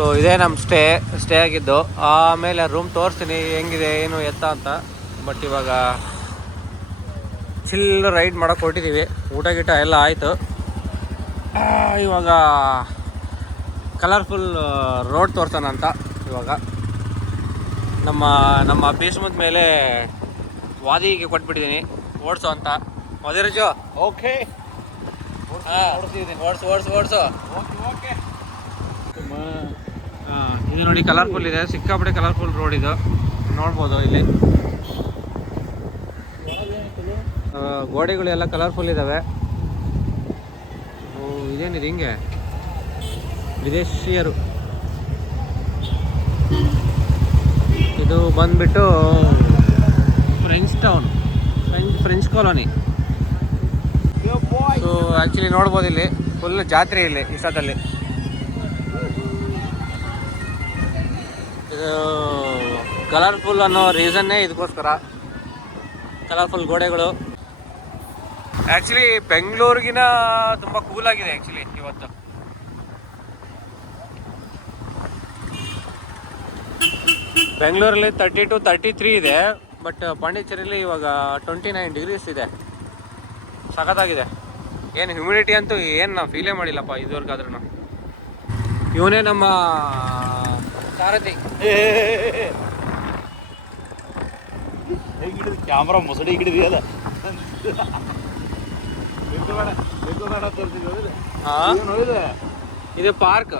So ಇದೇ ನಮ್ಮ stay ಆಗಿದ್ದು. ಆಮೇಲೆ ರೂಮ್ ತೋರಿಸ್ತೀನಿ ಹೆಂಗಿದೆ ಏನು ಎತ್ತ ಅಂತ. ಬಟ್ ಇವಾಗ ಚಿಲ್ ರೈಡ್ ಮಾಡೋಕೆ ಹೊರಟಿದ್ದೀವಿ. ಊಟ ಗೀಟ ಎಲ್ಲ ಆಯಿತು. ಇವಾಗ ಕಲರ್ಫುಲ್ ರೋಡ್ ತೋರ್ಸೋಣ ಅಂತ. ಇವಾಗ ನಮ್ಮ ಭೀಷ್ಮದ ಮೇಲೆ ವಾದಿಗೆ ಕೊಟ್ಬಿಟ್ಟಿದ್ದೀನಿ ಓಡಿಸೋ ಅಂತ. ವಾದಿರಾಜು ಓಕೆ ಓಡಿಸು. ಇದು ನೋಡಿ ಕಲರ್ಫುಲ್ ಇದೆ, ಸಿಕ್ಕಾಪಟ್ಟೆ ಕಲರ್ಫುಲ್ ರೋಡ್ ಇದು. ನೋಡ್ಬೋದು ಇಲ್ಲಿ ಗೋಡೆಗಳೆಲ್ಲ ಕಲರ್ಫುಲ್ ಇದ್ದಾವೆ. ಇದೇನಿದೆ ಹಿಂಗೆ ವಿದೇಶಿಯರು. ಇದು ಬಂದ್ಬಿಟ್ಟು French town, French colony. So actually ನೋಡ್ಬೋದು ಇಲ್ಲಿ ಫುಲ್ ಜಾತ್ರೆ ಇಲ್ಲಿ ಇಷ್ಟದಲ್ಲಿ. ಇದು ಕಲರ್ಫುಲ್ ಅನ್ನೋ ರೀಸನ್ನೇ ಇದಕ್ಕೋಸ್ಕರ, ಕಲರ್ಫುಲ್ ಗೋಡೆಗಳು. ಆ್ಯಕ್ಚುಲಿ ಬೆಂಗಳೂರಿಗಿನ ತುಂಬ ಕೂಲಾಗಿದೆ ಆ್ಯಕ್ಚುಲಿ ಇವತ್ತು. ಬೆಂಗಳೂರಲ್ಲಿ 32 33 ಇದೆ, ಬಟ್ ಪಾಂಡಿಚೇರಿಯಲ್ಲಿ ಇವಾಗ 29 ಡಿಗ್ರೀಸ್ ಇದೆ. ಸಖತ್ತಾಗಿದೆ. ಏನು ಹ್ಯುಮಿಡಿಟಿ ಅಂತೂ ಏನು ನಾವು ಫೀಲೇ ಮಾಡಿಲ್ಲಪ್ಪ ಇದುವರೆಗಾದ್ರೂ. ಇವನೇ ನಮ್ಮ ಸಾರಥಿ. ಕ್ಯಾಮ್ರಾ ಮುಸಡಿ ಹಿಡಿದಿಯಲ್ಲ. ಇದು ಪಾರ್ಕ್.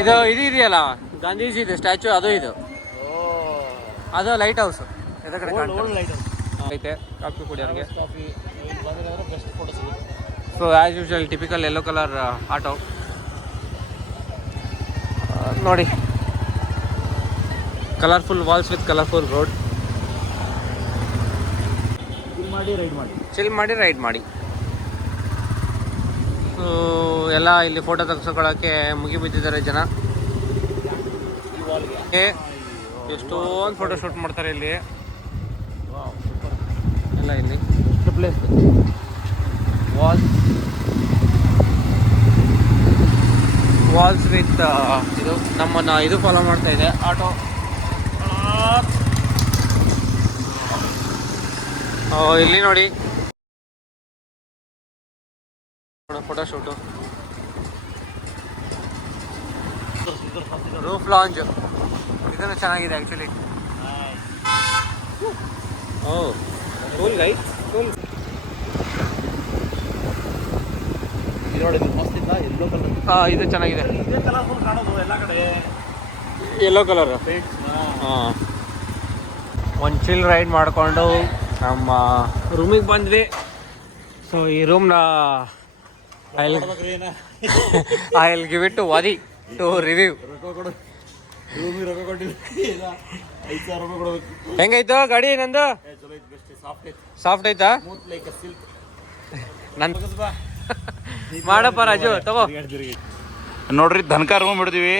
ಇದು ಇದೆಯಲ್ಲ ಗಾಂಧೀಜಿ ಇದೆ ಸ್ಟ್ಯಾಚು, ಅದು ಇದು. ಅದು ಲೈಟ್ ಹೌಸ್ ಐತೆ ಕಾಫಿ ಕುಡಿಯೋರಿಗೆ. So as usual typical yellow colour auto ನೋಡಿ. Colourful walls with colourful road. Chill ಮಾಡಿ ರೈಡ್ ಮಾಡಿ. ಸೊ ಎಲ್ಲ ಇಲ್ಲಿ ಫೋಟೋ ತೆಗೆಸ್ಕೊಳ್ಳೋಕ್ಕೆ ಮುಗಿಬಿದ್ದಿದ್ದಾರೆ ಜನ. ಎಷ್ಟೊಂದು ಫೋಟೋ ಶೂಟ್ ಮಾಡ್ತಾರೆ ಇಲ್ಲಿ ಎಲ್ಲ. ಇಲ್ಲಿ ಎಷ್ಟು ಪ್ಲೇಸ್ ವಾಲ್ಸ್ ವಿತ್ ಇದು ನಮ್ಮನ್ನು ಇದು ಫಾಲೋ ಮಾಡ್ತಾ ಇದೆ ಆಟೋ. ಇಲ್ಲಿ ನೋಡಿ ಫೋಟೋ ಶೂಟು. ರೂಫ್ ಲಾಂಜ್ ಇದನ್ನು ಚೆನ್ನಾಗಿದೆ ಆ್ಯಕ್ಚುಲಿ. ಕೂಲ್ ಗೈ ಕೂಲ್. ನೋಡಿ ಮಸ್ತ್ ಇಲ್ಲ. Yellow colour. ಇದು ಚೆನ್ನಾಗಿದೆ. ಇದೇ ಕಲರ್ಫುಲ್ ಕಾಣೋದು ಎಲ್ಲ ಕಡೆ. Yellow colour. ಹಾಂ, ಒಂದು ಚಿಲ್ ರೈಡ್ ಮಾಡಿಕೊಂಡು ನಮ್ಮ ರೂಮಿಗೆ ಬಂದ್ವಿ. ಸೊ ಈ ರೂಮ್ನ I will give it to Vadi to review. ಹೆಂಗಾಯ್ತು ಗಾಡಿ ನಂದು? ಸಾಫ್ಟ್ ಐತಾ? ನನ್ ಮಾಡಪ್ಪ ರಾಜು ತಗೋ. ನೋಡ್ರಿ ಧನ್ಕ ರೂಮ್ ಬಿಡ್ತೀವಿ.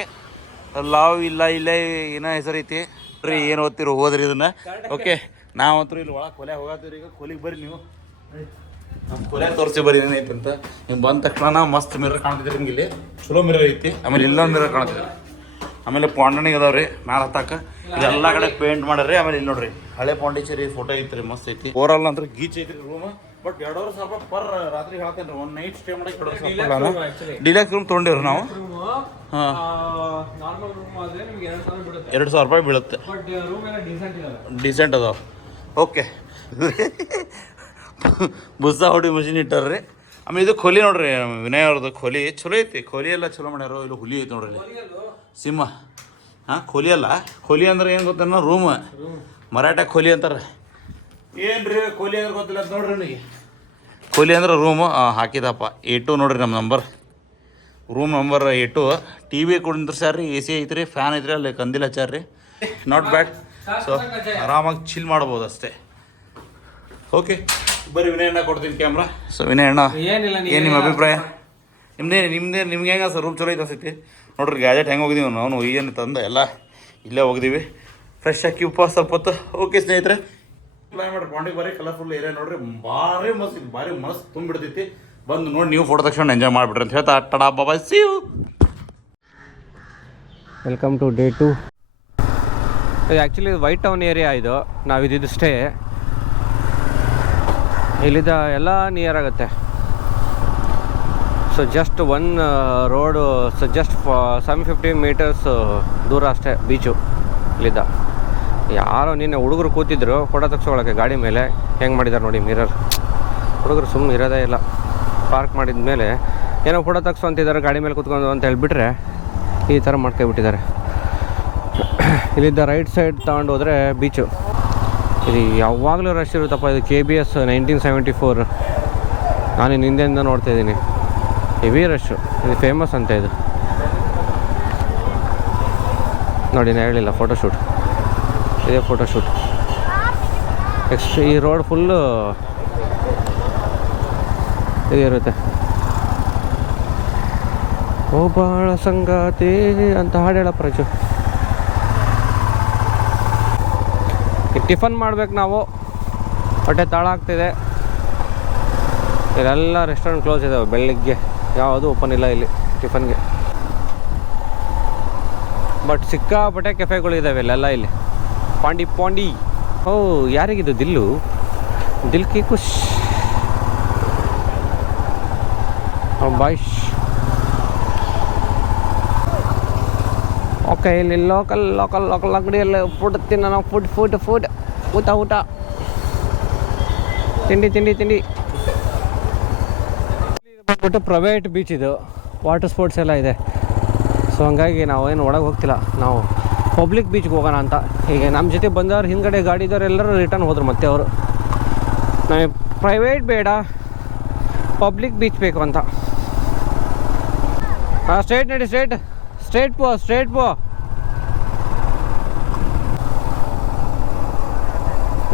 ಲಾವ್ ಇಲ್ಲ ಇಲ್ಲೇ ಏನೋ ಹೆಸರೈತಿ ರೀ. ಏನು ಓದ್ತಿರೋ ಹೋದ್ರಿ ಇದನ್ನ. ಓಕೆ, ನಾವಂತೂ ಇಲ್ಲಿ ಒಳಗೆ ಕೊಲೆ ಹೋಗತ್ತೀವಿ. ಈಗ ಕೊಲಿಗೆ ಬರ್ರಿ ನೀವು. ನಮ್ಮ ಕೊಲೆ ತೋರಿಸಿ ಬರ್ರಿ ಏನೈತಿ ಅಂತ. ನೀವು ಬಂದ ತಕ್ಷಣ ಮಸ್ತ್ ಮಿರರ್ ಕಾಣ್ತಿದ್ರಿ ನಿಮ್ಗೆ. ಇಲ್ಲಿ ಚಲೋ ಮಿರರ್ ಐತಿ. ಆಮೇಲೆ ಇಲ್ಲೊಂದು ಮಿರರ್ ಕಾಣ್ತಿದ್ರಿ. ಆಮೇಲೆ ಪಾಂಡಣಿಗೆ ಅದಾವ್ರಿ ಮ್ಯಾಲೆ ಹತ್ತಾಕ. ಇದೆಲ್ಲ ಕಡೆ ಪೇಂಟ್ ಮಾಡ್ರಿ. ಆಮೇಲೆ ಇಲ್ಲಿ ನೋಡ್ರಿ ಹಳೆ ಪಾಂಡಿಚೇರಿ ಫೋಟೋ ಐತ್ರಿ, ಮಸ್ತ್ ಐತಿ. ಓವರಾಲ್ ಅಂದ್ರೆ ಗೀಚ್ ಐತ್ರಿ ರೂಮ್. ಬಟ್ 2,500 ಪರ್ ರಾತ್ರಿ ಹೇಳ್ತೇನೆ. ಒಂದು ನೈಟ್ ಸ್ಟೇ ಮಾಡಕ್ಕೆ 2,500. ಡಿಲಕ್ಸ್ ರೂಮ್ ತೊಗೊಂಡಿವ್ರಿ ನಾವು. ಹಾಂ, 2,000 ರೂಪಾಯಿ ಬೀಳುತ್ತೆ. ಡೀಸೆಂಟ್ ಅದಾವ. ಓಕೆ, ಬುಸ್ಸ ಹೊಡಿ ಮಷಿನ್ ಇಟ್ಟಾರ್ರಿ. ಆಮೇಲೆ ಇದು ಕೊಹ್ಲಿ ನೋಡ್ರಿ, ವಿನಯ್ ಅವ್ರದ್ದು ಕೊಹ್ಲಿ ಚಲೋ ಐತಿ. ಕೊಹ್ಲಿ ಎಲ್ಲ ಚಲೋ ಮಾಡ್ಯಾರ. ಇಲ್ಲಿ ಹುಲಿ ಐತಿ ನೋಡ್ರಿ, ಸಿಂಹ. ಹಾಂ, ಕೊಹ್ಲಿ ಅಲ್ಲ, ಕೊಹ್ಲಿ ಅಂದ್ರೆ ಏನು ಗೊತ್ತೇನೋ ರೂಮ್. ಮರಾಠ ಕೊಹ್ಲಿ ಅಂತಾರೆ. ಏನು ರೀ ಕೊಹ್ಲಿ ಅಂದ್ರೆ ಗೊತ್ತಿಲ್ಲ ಅಂತ ನೋಡ್ರಿ ನನಗೆ. ಕೊಹ್ಲಿ ಅಂದ್ರೆ ರೂಮು ಹಾಕಿದಪ್ಪ. A2 ನೋಡ್ರಿ ನಮ್ಮ number. Room number A2. T V ಕುಂದ್ರಸ್ಯಾರ ರೀ. AC ಐತ್ರಿ, ಫ್ಯಾನ್ ಐತ್ರಿ, ಅಲ್ಲಿ ಕಂದಿಲ್ ಹಚ್ಚಾರ ರೀ. Not bad. ಸೊ ಆರಾಮಾಗಿ ಚಿಲ್ ಮಾಡ್ಬೋದು ಅಷ್ಟೇ. ಓಕೆ, ಬರೀ ವಿನಯ್ ಅಣ್ಣ ಕೊಡ್ತೀನಿ ಕ್ಯಾಮ್ರಾ. ಸೊ ವಿನಯ್ ಅಣ್ಣ, ಏನು ನಿಮ್ಮ ಅಭಿಪ್ರಾಯ? ನಿಮ್ಗೆ ಹೆಂಗ ಸರ್ ರೂಮ್ ಚಲೋ ಐತೆ ಅನ್ಸೈತಿ? ನೋಡ್ರಿ ಗ್ಯಾಜೆಟ್ ಹೆಂಗೆ ಹೋಗಿದ್ದೀವಿ ನಾವು ಏನು ತಂದು ಎಲ್ಲ ಇಲ್ಲೇ ಹೋಗಿದ್ದೀವಿ. ಫ್ರೆಶ್ ಆಗಿ ಸ್ವಲ್ಪ ಹೊತ್ತು. ಓಕೆ ಸ್ನೇಹಿತರೆ, ಪ್ಲಾನ್ ಮಾಡ್ರಿ ಬಾಂಡಿಗೆ ಬರ್ರಿ. ಕಲರ್ಫುಲ್ ಏರಿಯಾ ನೋಡ್ರಿ, ಭಾರಿ ಮಸ್ತ್. ಭಾರಿ ಮಸ್ತ್ ತುಂಬಿಡ್ತೈತಿ. ಬಂದು ನೋಡಿ ನೀವು ಫೋಟೋ ತಕ್ಷಣ ಎಂಜಾಯ್ ಮಾಡಿಬಿಡ್ರಿ ಅಂತ ಹೇಳ್ತಾ ಟಡಾ bye bye see you. Welcome to day 2. ಇದು ಆ್ಯಕ್ಚುಲಿ ವೈಟ್ ಟೌನ್ ಏರಿಯಾ. ಇದು ನಾವಿದ್ದು ಸ್ಟೇ ಇಲ್ಲಿದ್ದ ಎಲ್ಲ ನಿಯರ್ ಆಗುತ್ತೆ. So just one road, so just 750 metres ದೂರ ಅಷ್ಟೇ ಬೀಚು ಇಲ್ಲಿದ್ದ. ಯಾರೋ ನಿನ್ನೆ ಹುಡುಗರು ಕೂತಿದ್ರು ಫೋಟೋ ತೆಗ್ಸ್ಕೊಳ್ಳೋಕ್ಕೆ ಗಾಡಿ ಮೇಲೆ. ಹೆಂಗೆ ಮಾಡಿದ್ದಾರೆ ನೋಡಿ ಮಿರರ್. ಹುಡುಗರು ಸುಮ್ಮನೆ ಇರೋದೇ ಇಲ್ಲ. ಪಾರ್ಕ್ ಮಾಡಿದ ಮೇಲೆ ಏನೋ ಫೋಟೋ ತೆಗ್ಸು ಅಂತಿದ್ದಾರೆ ಗಾಡಿ ಮೇಲೆ ಕೂತ್ಕೊಂಡು ಅಂತ ಹೇಳಿಬಿಟ್ರೆ ಈ ಥರ ಮಾಡ್ಕೊಬಿಟ್ಟಿದ್ದಾರೆ. ಇಲ್ಲಿದ್ದ ರೈಟ್ ಸೈಡ್ ತಗೊಂಡು ಹೋದರೆ ಬೀಚು. ಇದು ಯಾವಾಗಲೂ ರಶ್ ಇರುತ್ತಪ್ಪ. ಇದು KBS 1974. ನಾನು ಹಿಂದೆಯಿಂದ ನೋಡ್ತಾಯಿದ್ದೀನಿ. Heavy rush. ಇದು ಫೇಮಸ್ ಅಂತ ಇದು ನೋಡಿ. ನಾನು ಹೇಳಿಲ್ಲ ಫೋಟೋಶೂಟ್, ಇದೇ ಫೋಟೋಶೂಟ್. ಈ ರೋಡ್ ಫುಲ್ಲು ಇದಿರುತ್ತೆ. ಓ ಬಾಳ ಸಂಗಾತಿ ಅಂತ ಹಾಡು ಹೇಳಪ್ಪ ರಜು. ಟಿಫನ್ ಮಾಡ್ಬೇಕು ನಾವು, ಹೊಟ್ಟೆ ತಾಳ ಆಗ್ತಿದೆ. ಇಲ್ಲೆಲ್ಲ ರೆಸ್ಟೋರೆಂಟ್ ಕ್ಲೋಸ್ ಇದ್ದಾವೆ ಬೆಳಗ್ಗೆ, ಯಾವುದು ಓಪನ್ ಇಲ್ಲ ಇಲ್ಲಿ ಟಿಫನ್ಗೆ. ಬಟ್ ಸಿಕ್ಕಾಪಟ್ಟೆ ಕೆಫೆಗಳಿದ್ದಾವೆ ಇಲ್ಲೆಲ್ಲ. ಇಲ್ಲಿ ಪಾಂಡಿ. ಓ ಯಾರಿಗಿದು ದಿಲ್ಲು, ದಿಲ್ ಕಿ ಖುಷ್ ಬಾಯ್ಶ್. ಓಕೆ, ಇಲ್ಲಿ ಲೋಕಲ್ ಅಂಗಡಿಯಲ್ಲಿ ಫುಡ್ ತಿನ್ನೋ ನಾವು. ಫುಡ್ ಊಟ ತಿಂಡಿ. ಬಂದ್ಬಿಟ್ಟು ಪ್ರೈವೇಟ್ ಬೀಚ್ ಇದು. ವಾಟರ್ ಸ್ಪೋರ್ಟ್ಸ್ ಎಲ್ಲ ಇದೆ. ಸೊ ಹಂಗಾಗಿ ನಾವೇನು ಒಳಗೆ ಹೋಗ್ತಿಲ್ಲ. ನಾವು ಪಬ್ಲಿಕ್ ಬೀಚ್ಗೆ ಹೋಗೋಣ ಅಂತ. ಈಗ ನಮ್ಮ ಜೊತೆ ಬಂದವ್ರು ಹಿಂದ್ಗಡೆ ಗಾಡಿ ಇದ್ದವ್ರು ಎಲ್ಲರೂ ರಿಟರ್ನ್ ಹೋದ್ರು ಮತ್ತೆ ಅವರು. ನಮಗೆ ಪ್ರೈವೇಟ್ ಬೇಡ, ಪಬ್ಲಿಕ್ ಬೀಚ್ ಬೇಕು ಅಂತ. ಹಾಂ, ಸ್ಟ್ರೇಟ್ ನಡಿ, ಸ್ಟ್ರೇಟ್ ಪೋ.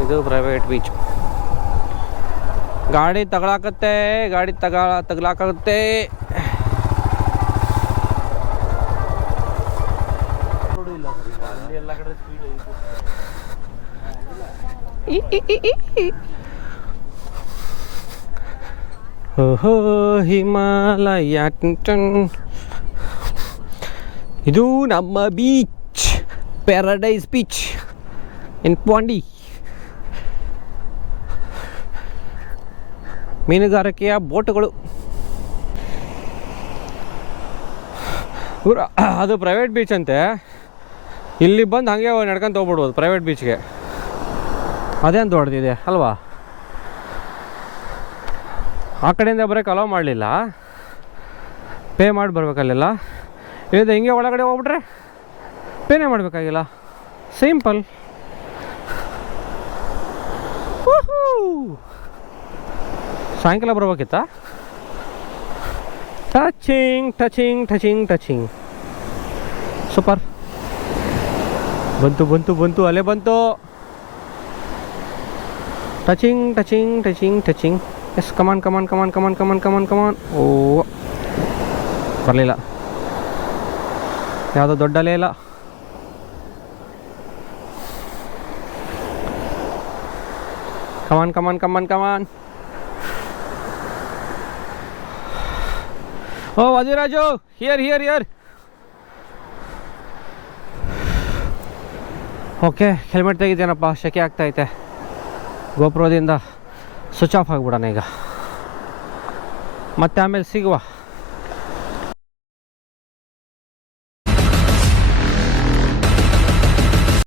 ಇದು ಪ್ರೈವೇಟ್ ಬೀಚ್. ಗಾಡಿ ತಗಲಾಕತ್ತೆ. ಓಹೋ ಹಿಮಾಲಯ. ಇದು ನಮ್ಮ ಬೀಚ್, ಪ್ಯಾರಡೈಸ್ ಬೀಚ್ ಇನ್ ಪಾಂಡಿ. ಮೀನುಗಾರಿಕೆಯ ಬೋಟುಗಳು. ಅದು ಪ್ರೈವೇಟ್ ಬೀಚ್ ಅಂತೆ. ಇಲ್ಲಿ ಬಂದು ಹಾಗೆ ನಡ್ಕೊಂತ ಹೋಗ್ಬಿಡ್ಬೋದು ಪ್ರೈವೇಟ್ ಬೀಚ್ಗೆ. ಅದೇನು ದೊಡ್ಡದಿದೆ ಅಲ್ವಾ? ಆ ಕಡೆಯಿಂದ ಬರೋಕ್ಕೆ ಅಲೋ ಮಾಡಲಿಲ್ಲ, ಪೇ ಮಾಡಿ ಬರ್ಬೇಕಲ್ಲೆಲ್ಲ. ಇದು ಹಿಂಗೆ ಒಳಗಡೆ ಹೋಗ್ಬಿಟ್ರೆ ಪೇನೇ ಮಾಡಬೇಕಾಗಿಲ್ಲ. ಸಿಂಪಲ್. ಸಾಯಂಕಾಲ ಬರ್ಬೇಕಿತ್ತ. Touching super. ಬಂತು ಅಲೆ ಬಂತು. ಟಚಿಂಗ್. ಎಸ್, ಕಮಾನ್. ಓ ಬರಲಿಲ್ಲ. ಯಾವುದೋ ದೊಡ್ಡ ಅಲೆ ಇಲ್ಲ. ಕಮಾನ್. ಓ ಅಜಿರಾಜು, ಹಿಯರ್. ಓಕೆ, ಹೆಲ್ಮೆಟ್ ತೆಗಿದ್ದೇನಪ್ಪ, ಶೆಕೆ ಆಗ್ತಾಯಿದೆ. ಗೋಪ್ರೋದಿಂದ ಸ್ವಿಚ್ ಆಫ್ ಆಗಿಬಿಡೋಣ ಈಗ. ಮತ್ತೆ ಆಮೇಲೆ ಸಿಗುವ.